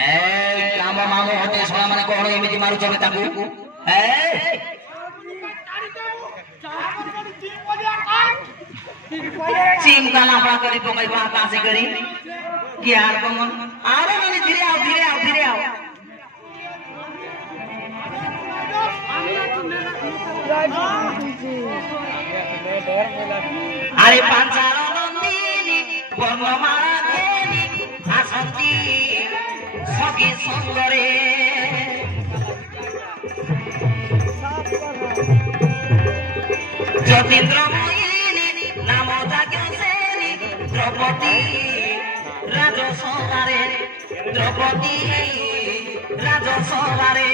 काम माम हटे शला माने कौन एमती मारुच चीम का लाफड़ा करी पकई कहां से करी कि यार कमन आरे नहीं धीरे आओ धीरे आओ धीरे आओ अरे पांचालो नंदिनी वर्णमाला घेनी आसंती सखी संगरे ज्योतिन्द्र नाम जाग्यसेनी द्रौपदी राजसभारे द्रौपदी राजसभारे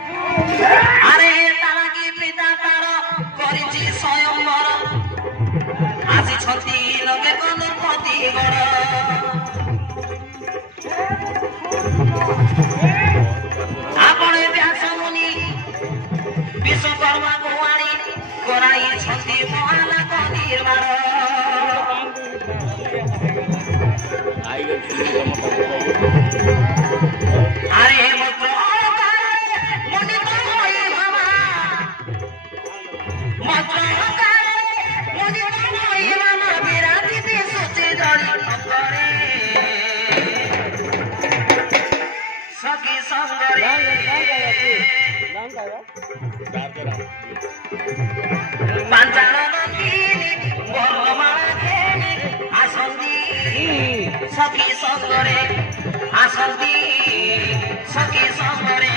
अरे तारा की पिता तार करिछि स्वयंवर आसी छति लगे कोन पति गण आपणे व्यास मुनि विश्वकर्मा कुमारी कराई छति महाना का निर्माण अरे मत सखी संगरे आसंती सखी सबरे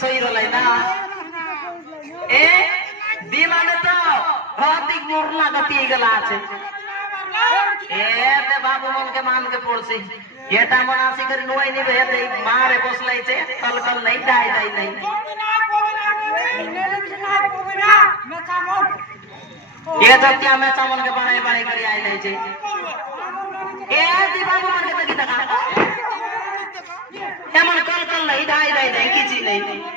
सही रहा ए दिमाग तो रातिक मुरला गति गला छे ए ते बाबू मन के मान के पड़सी एटा मनासी कर नुई नहीं बे ते मारे बसलाई छे कल कल नहीं जाय जाय नहीं ये तो क्या मैं चावल के बड़ाई बड़ाई करी आई नहीं छे ए दी बाबू मन के तकी तका एमन कल कल नहीं जाय जाय नहीं किछि नहीं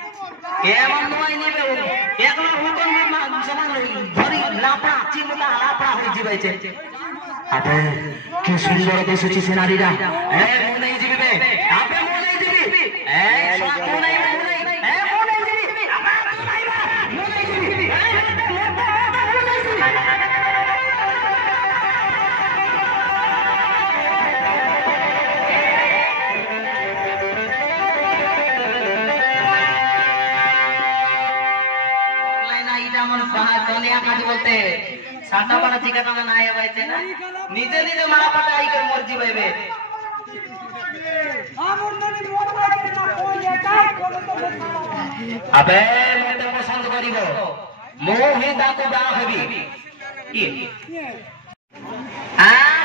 एमन नुई नहीं बे एकला हुकम में समान भरी लापड़ा चिमुला लापड़ा होई जीवे छे अबे की सुंदर दिसुची से नारीरा ए मु नहीं जीवी बे अबे मु नहीं जीवी ए मु नहीं ए मु नहीं जीवी अबे मु नहीं जीवी बोलते साटा वाला ठिकाना ना आए बैठे ना नीचे नीचे मारा पटा आई कर मर जीवे बे अबे मैं तो पसंद करिबो मोहि दाको बा हेबी ये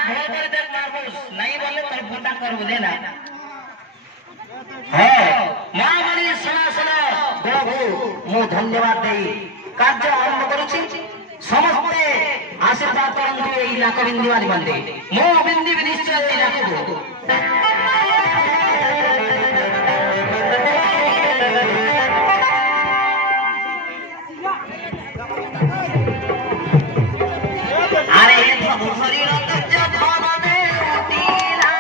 भोगर देख मारबो नहीं बोले तो फटा करबो देना है मां वाली सुना सुना प्रभु मु धन्यवाद देई कार्य आरंभ करुछि समस्ते आशीर्वाद करंतु एई लाख बिंदी वाली बंदे मो बिंदी निश्चय एई लाख को अरे प्रभु शरीर तुझ धन दे उठीला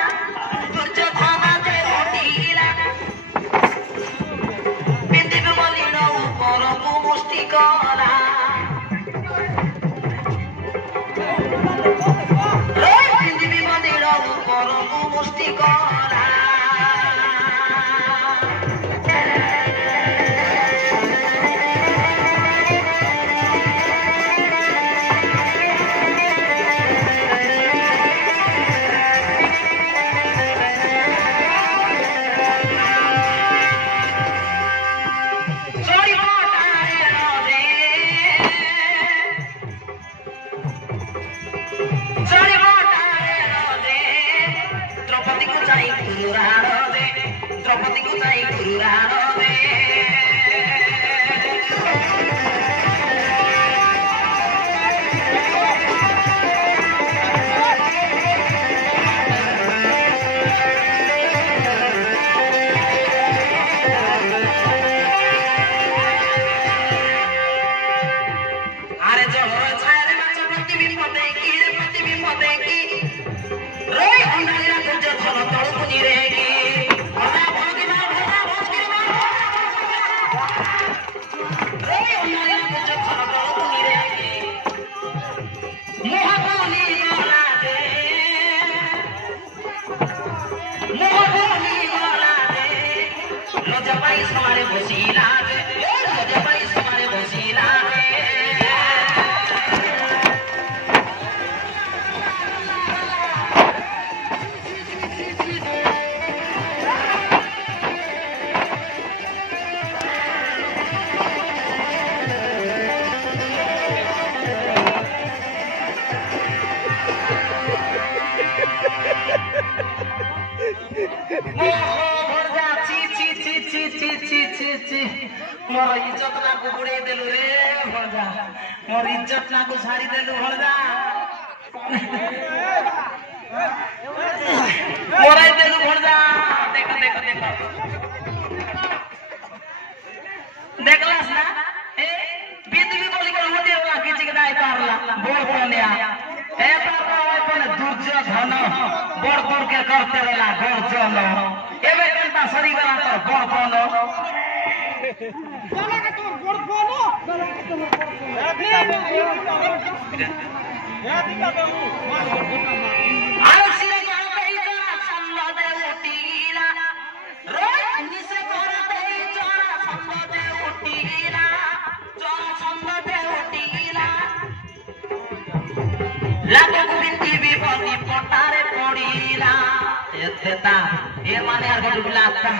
तुझ धन दे उठीला बिंदी बोली न ऊपर को मुष्टि करा मुष्टि करा द्रौपदी को जाई गुरु रानो दे अरे जो छाया रे माचा प्रतिबिंब देखी रे प्रतिबिंब देखी रोई अंधारा तुझ धन तळु पुनी रहेगी हमारे वसीला हमारे वसीला मोर इज्जत ना को बुड़े देलु रे भरजा मोर इज्जत ना को छाड़ी देलु भरजा मोर आई देलु भरजा देख देख देख देखलास ना ए बिंदु बोली कर होते वाला किछि के दाई पारला बोल बोलिया ए पापा ओय कोन दुर्योधन करते रहला गर्जन एबे केनता सरी गला तोर बड़पन जाना का तोर बड़पन आरो सिरे के कहिला छंद दे उठीला रोज निसे करते चोरा छंद दे उठीला चोरा छंद दे उठीला लागो बिंदी विपत्ति पटारे पड़ीला एतेता ए माने आर गडु लाता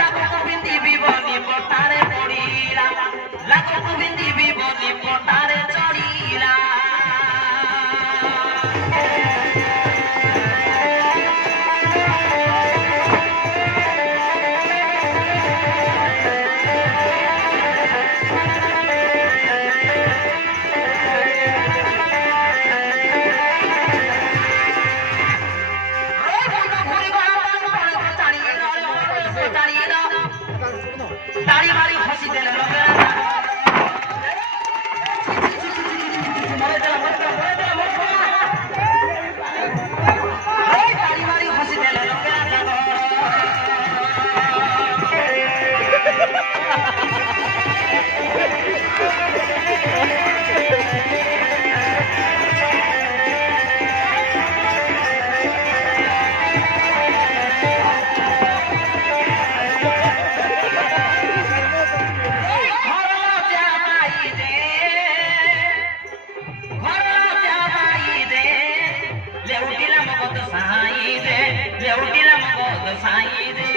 लागो बिंदी विपत्ति पटारे पड़ीला लागो बिंदी विपत्ति पटारे चढ़ीला ताड़ी मारी फंसी देले ताड़ी मारी फंसी देले साई दे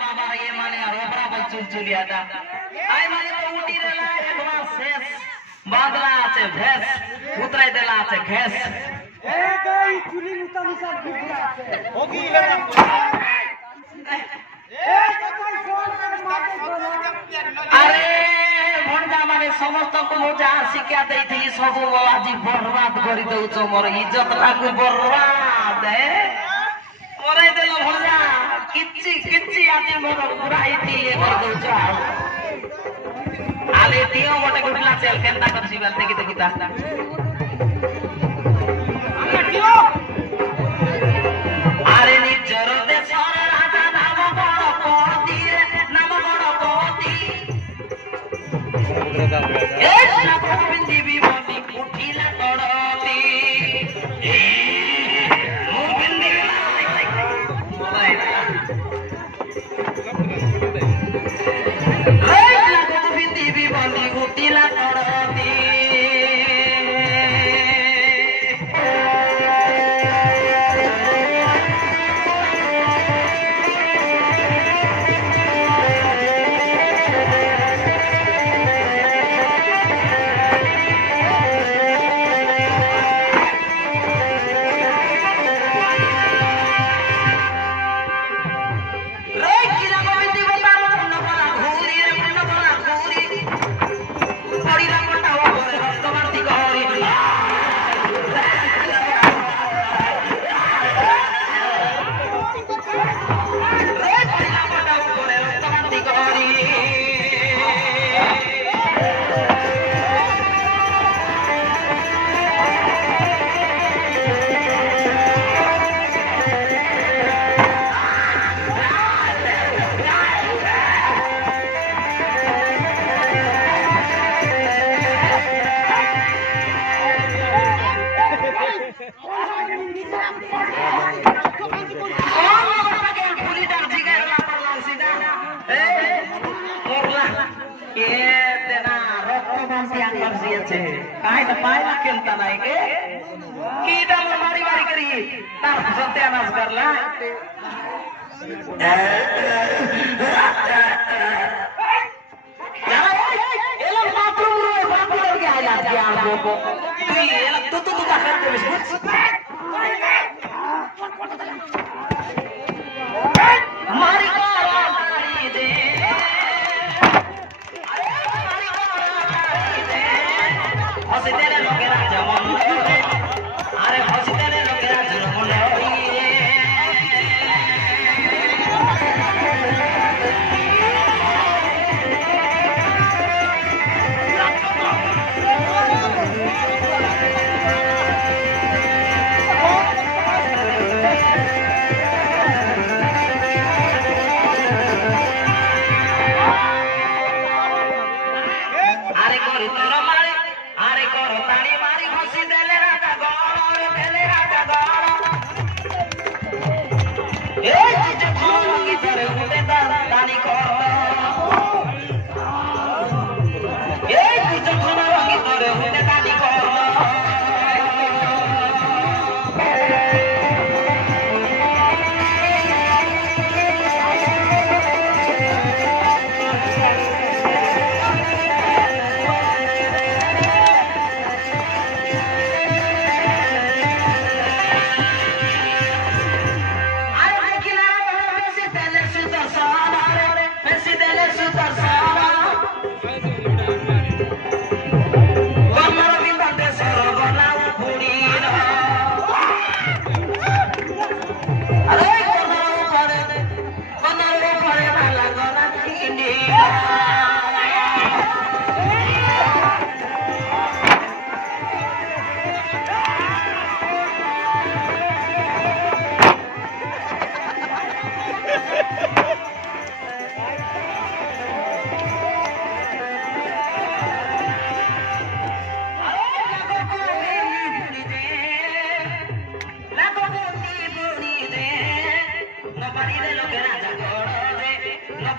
बाबा ये माने रोबरा बल चुलचुलिया था आई माने तो उठी रहला एक बार शेष बादला আছে ভেস উতরাই দেলা আছে ঘেস এই চুলি মুতা মুতা ঘুরা আছে হোগি আরে ভণজা মানে সমস্ত কো যা শিক্ষা দেইথি সবু আজি বরবাদ করি দউছ মোর ইজ্জত লাগু বরবাদ ওরাই দেল ভণজা কিচ্ছি কিচ্ছি আজি মোর পুরাইতি করি দউছ আলে দিও মোটে গুডলা চেল কেনতা করছি বলতে কি দেখিতা আরে নিজর দেশর রাজা নাম বড় পতি নাম বড় পতি এ গোবিন্দি বিবনি উঠিলা তড়তি গোবিন্দি গোবিন্দি বিবনি উঠিলা তড়তি काय ना पायला केलता नाही के कीडा मारी मारी करी तार सत्यानाश करला एला बाथरूम रो बाथरूम के आला दिया को तू एला तू करते बस मारी को मारी दे अरे मारी को मारी दे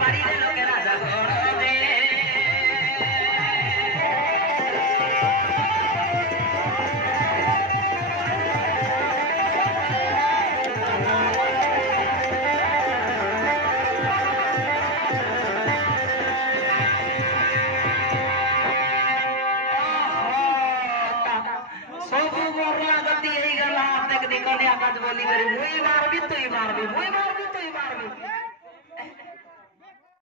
मारी रे लोकेरा जगोड़ दे सब बोरला गति यही गला देख दिखने आकाश बोली करे मुई मारबी तुई मारबी मुई